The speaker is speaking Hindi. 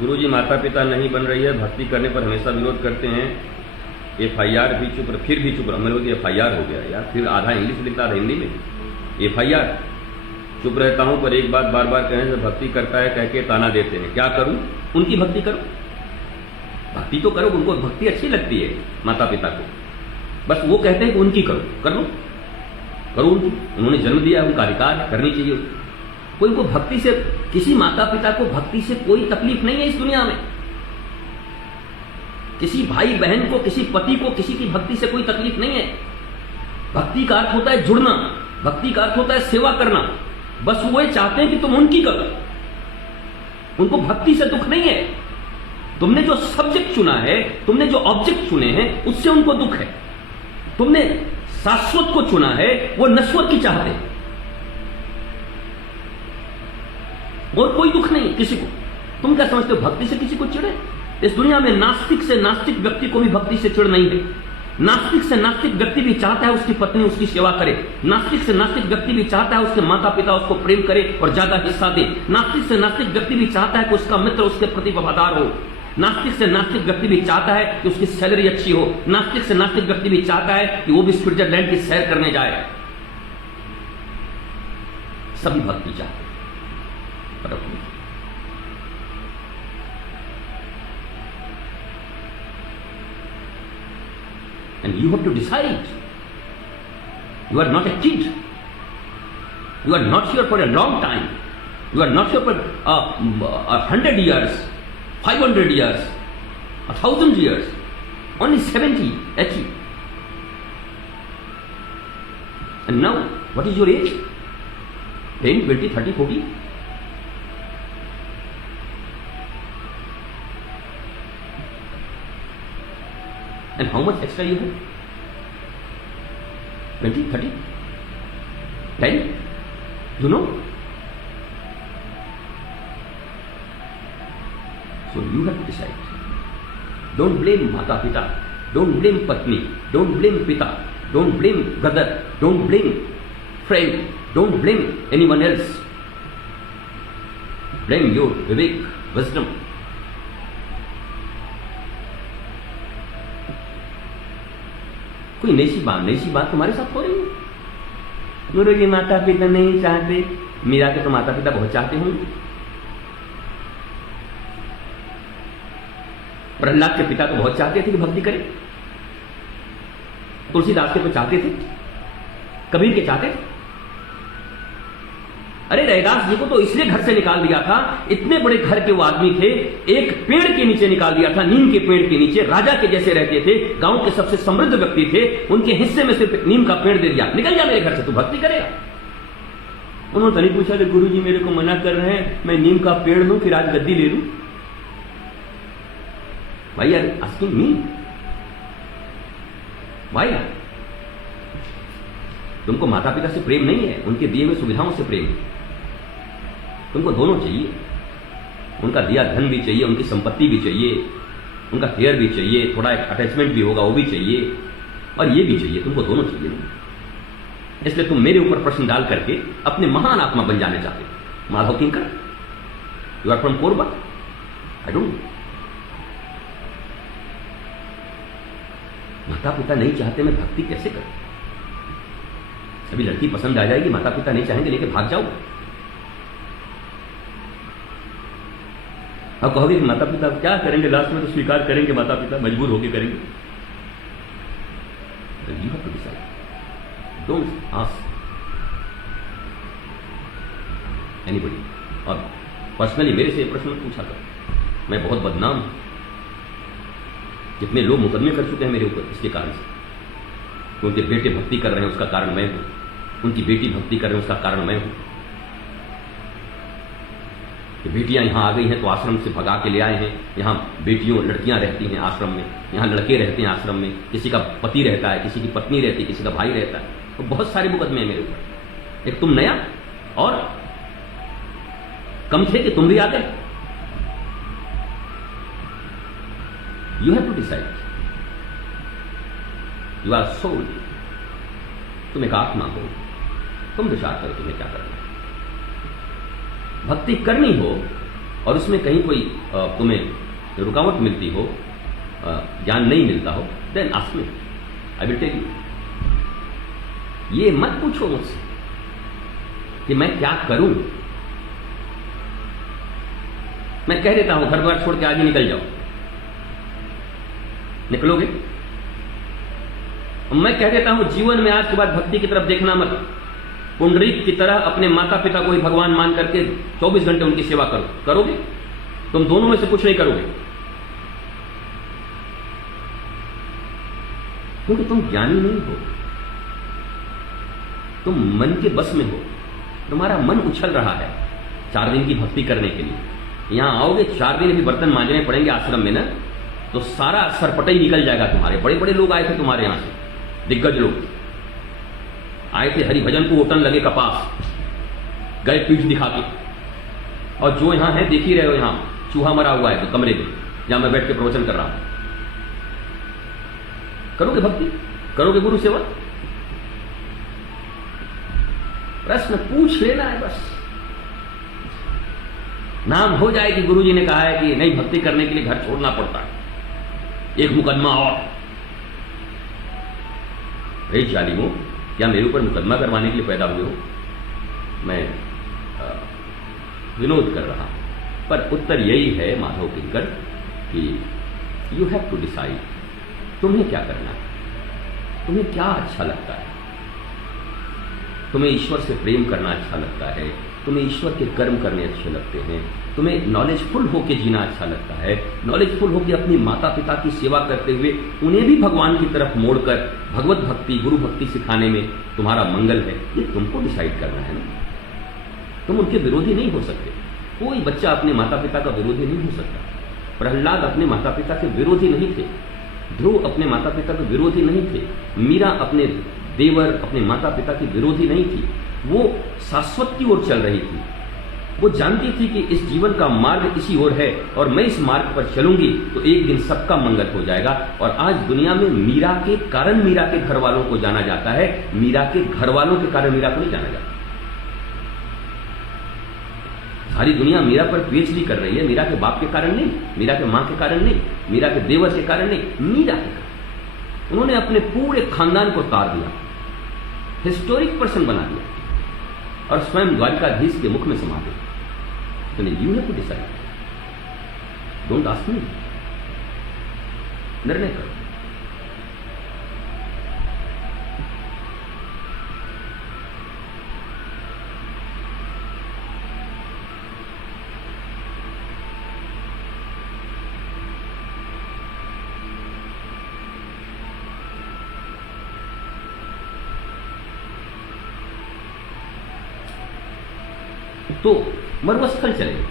गुरुजी माता पिता नहीं बन रही है, भक्ति करने पर हमेशा विरोध करते हैं, FIR भी चुप, फिर भी चुप रहा। मेरे को FIR हो गया यार, फिर आधा इंग्लिश लिखता था हिंदी में, FIR। चुप रहता हूं पर एक बात बार बार कहने से भक्ति करता है कह के ताना देते हैं, क्या करूं? उनकी भक्ति करो, भक्ति तो करो, उनको भक्ति अच्छी लगती है माता पिता को, बस वो कहते हैं कि उनकी करो, कर लो, करो उनकी, उन्होंने जन्म दिया है, उनका अधिकार है, करनी चाहिए। कोई को भक्ति से, किसी माता पिता को भक्ति से कोई तकलीफ नहीं है इस दुनिया में। किसी भाई बहन को, किसी पति को, किसी की भक्ति से कोई तकलीफ नहीं है। भक्ति का अर्थ होता है जुड़ना, भक्ति का अर्थ होता है सेवा करना। बस वो चाहते हैं कि तुम उनकी करो, उनको भक्ति से दुख नहीं है। तुमने जो सब्जेक्ट चुना है, तुमने जो ऑब्जेक्ट चुने हैं, उससे उनको दुख है। तुमने शाश्वत को चुना है, वो नश्वर की चाहते हैं, और कोई दुख नहीं किसी को। तुम क्या समझते हो भक्ति से किसी को चिढ़ है? इस दुनिया में नास्तिक से नास्तिक व्यक्ति को भी भक्ति से चिढ़ नहीं है। नास्तिक से नास्तिक व्यक्ति भी चाहता है उसकी पत्नी उसकी सेवा करे। नास्तिक से नास्तिक व्यक्ति भी चाहता है उसके माता पिता उसको प्रेम करे और ज्यादा हिस्सा दे। नास्तिक से नास्तिक व्यक्ति भी चाहता है कि उसका मित्र उसके प्रति वफादार हो। नास्तिक से नास्तिक व्यक्ति भी चाहता है कि उसकी सैलरी अच्छी हो। नास्तिक से नास्तिक व्यक्ति भी चाहता है कि वो भी स्विट्जरलैंड की सैर करने जाए। सभी भक्ति चाहते हैं। And you have to decide. You are not a kid. You are not here for a long time. You are not here for 100 years, 500 years, 1,000 years. Only 70, 80. And now, what is your age? 10, 20, 30, 40? And how much extra you have? 20, 30, 10? You know? So you have to decide. Don't blame Mata Pita. Don't blame Patni. Don't blame Pita. Don't blame brother. Don't blame friend. Don't blame anyone else. Blame your Vivek, wisdom. कोई नई सी बात तुम्हारे साथ हो रही है। गुरु जी माता पिता नहीं चाहते, मीरा के तो माता पिता बहुत चाहते होंगे। प्रहलाद के पिता तो बहुत चाहते थे कि भक्ति करे। तुलसीदास के तो चाहते थे, कबीर के चाहते थे। अरे रैदास जी को तो इसलिए घर से निकाल दिया था, इतने बड़े घर के वो आदमी थे, एक पेड़ के नीचे निकाल दिया था, नीम के पेड़ के नीचे, राजा के जैसे रहते थे, गांव के सबसे समृद्ध व्यक्ति थे, उनके हिस्से में सिर्फ नीम का पेड़ दे दिया, निकल जा मेरे घर से, तू भक्ति करेगा। उन्होंने तो नहीं पूछा कि गुरु जी मेरे को मना कर रहे हैं, मैं नीम का पेड़ लूं फिर आज गद्दी ले लूं। भाई यार आस्किंग मी भाई, तुमको माता पिता से प्रेम नहीं है, उनके दिए हुए सुविधाओं से प्रेम है। तुमको दोनों चाहिए, उनका दिया धन भी चाहिए, उनकी संपत्ति भी चाहिए, उनका केयर भी चाहिए, थोड़ा एक अटैचमेंट भी होगा वो भी चाहिए, और ये भी चाहिए, तुमको दोनों चाहिए। इसलिए तुम मेरे ऊपर प्रश्न डाल करके अपने महान आत्मा बन जाने चाहते हो। Madhav Kinkar, you are from Korba, I don't. माता पिता नहीं चाहते, मैं भक्ति कैसे करूं? अभी लड़की पसंद आ जाएगी, माता पिता नहीं चाहेंगे, लेके भाग जाओ। अब कहोगे कि माता पिता क्या करेंगे, लास्ट में तो स्वीकार करेंगे, माता पिता मजबूर होकर करेंगे। You have to decide. Don't ask anybody. और पर्सनली मेरे से प्रश्न पूछा कर, मैं बहुत बदनाम हूं। कितने लोग मुकदमे कर चुके हैं मेरे ऊपर इसके कारण से। उनके बेटे भक्ति कर रहे हैं उसका कारण मैं हूं, उनकी बेटी भक्ति कर रहे हैं उसका कारण मैं हूं। कि बेटियां यहां आ गई हैं तो आश्रम से भगा के ले आए हैं। यहां लड़कियां रहती हैं आश्रम में, यहां लड़के रहते हैं आश्रम में, किसी का पति रहता है, किसी की पत्नी रहती है, किसी का भाई रहता है। तो बहुत सारे मुकदमे हैं मेरे ऊपर। एक तुम नया और कम थे कि तुम भी आ गए। You have to decide. You are soul. तुम एक आत्मा हो, तुम विचार करो तुम्हें क्या करना है। भक्ति करनी हो और उसमें कहीं कोई तुम्हें रुकावट मिलती हो, ज्ञान नहीं मिलता हो, then ask me, I will tell you. ये मत पूछो मुझसे कि मैं क्या करूं। मैं कह देता हूं घर द्वार छोड़ के आज ही निकल जाओ, निकलोगे? मैं कह देता हूं जीवन में आज के बाद भक्ति की तरफ देखना मत, पुंडरीक की तरह अपने माता पिता को ही भगवान मान करके 24 घंटे उनकी सेवा करो। करोगे? तुम दोनों में से कुछ नहीं करोगे, क्योंकि तुम ज्ञानी नहीं हो, तुम मन के बस में हो। तुम्हारा मन उछल रहा है 4 दिन की भक्ति करने के लिए। यहां आओगे 4 दिन भी बर्तन मांजने पड़ेंगे आश्रम में ना, तो सारा सरपटई निकल जाएगा तुम्हारे। बड़े बड़े लोग आए थे तुम्हारे यहां से, दिग्गज लोग आए थे, हरिभजन को ओटन लगे कपास, गए पीठ दिखा के। और जो यहां है देख ही रहे हो, यहां चूहा मरा हुआ है तो कमरे में जहां मैं बैठ के प्रवचन कर रहा हूं। करोगे भक्ति? करोगे गुरु सेवा? प्रश्न पूछ लेना है बस, नाम हो जाए कि गुरुजी ने कहा है कि नहीं, भक्ति करने के लिए घर छोड़ना पड़ता है। एक मुकदमा और, हे जालिमो, क्या मेरे ऊपर मुकदमा करवाने के लिए पैदा हुए हो? मैं विनोद कर रहा हूं, पर उत्तर यही है माधव किंकर कि यू हैव टू डिसाइड, तुम्हें क्या करना है, तुम्हें क्या अच्छा लगता है। तुम्हें ईश्वर से प्रेम करना अच्छा लगता है, तुम्हें ईश्वर के कर्म करने अच्छे लगते हैं, तुम्हें नॉलेजफुल होकर जीना अच्छा लगता है, नॉलेजफुल होकर अपनी माता पिता की सेवा करते हुए उन्हें भी भगवान की तरफ मोड़कर भगवत भक्ति गुरु भक्ति सिखाने में तुम्हारा मंगल है, ये तुमको डिसाइड करना है ना। तुम उनके विरोधी नहीं हो सकते। कोई बच्चा अपने माता पिता का विरोधी नहीं हो सकता। प्रहलाद अपने माता पिता के विरोधी नहीं थे, ध्रुव अपने माता पिता के विरोधी नहीं थे, मीरा अपने देवर अपने माता पिता की विरोधी नहीं थी। वो शाश्वत की ओर चल रही थी। वो जानती थी कि इस जीवन का मार्ग इसी ओर है और मैं इस मार्ग पर चलूंगी तो एक दिन सबका मंगल हो जाएगा। और आज दुनिया में मीरा के कारण मीरा के घर वालों को जाना जाता है, मीरा के घर वालों के कारण मीरा को नहीं जाना जाता। सारी दुनिया मीरा पर पीएचडी कर रही है, मीरा के बाप के कारण नहीं, मीरा के मां के कारण नहीं, मीरा के देवर के कारण नहीं, मीरा के कारण। उन्होंने अपने पूरे खानदान को तार दिया, हिस्टोरिक पर्सन बना दिया और स्वयं द्वारिकाधीश के मुख में समा दिया। तो you have to decide, don't ask me, निर्णय करो। तो मरुस्थल चलेंगे।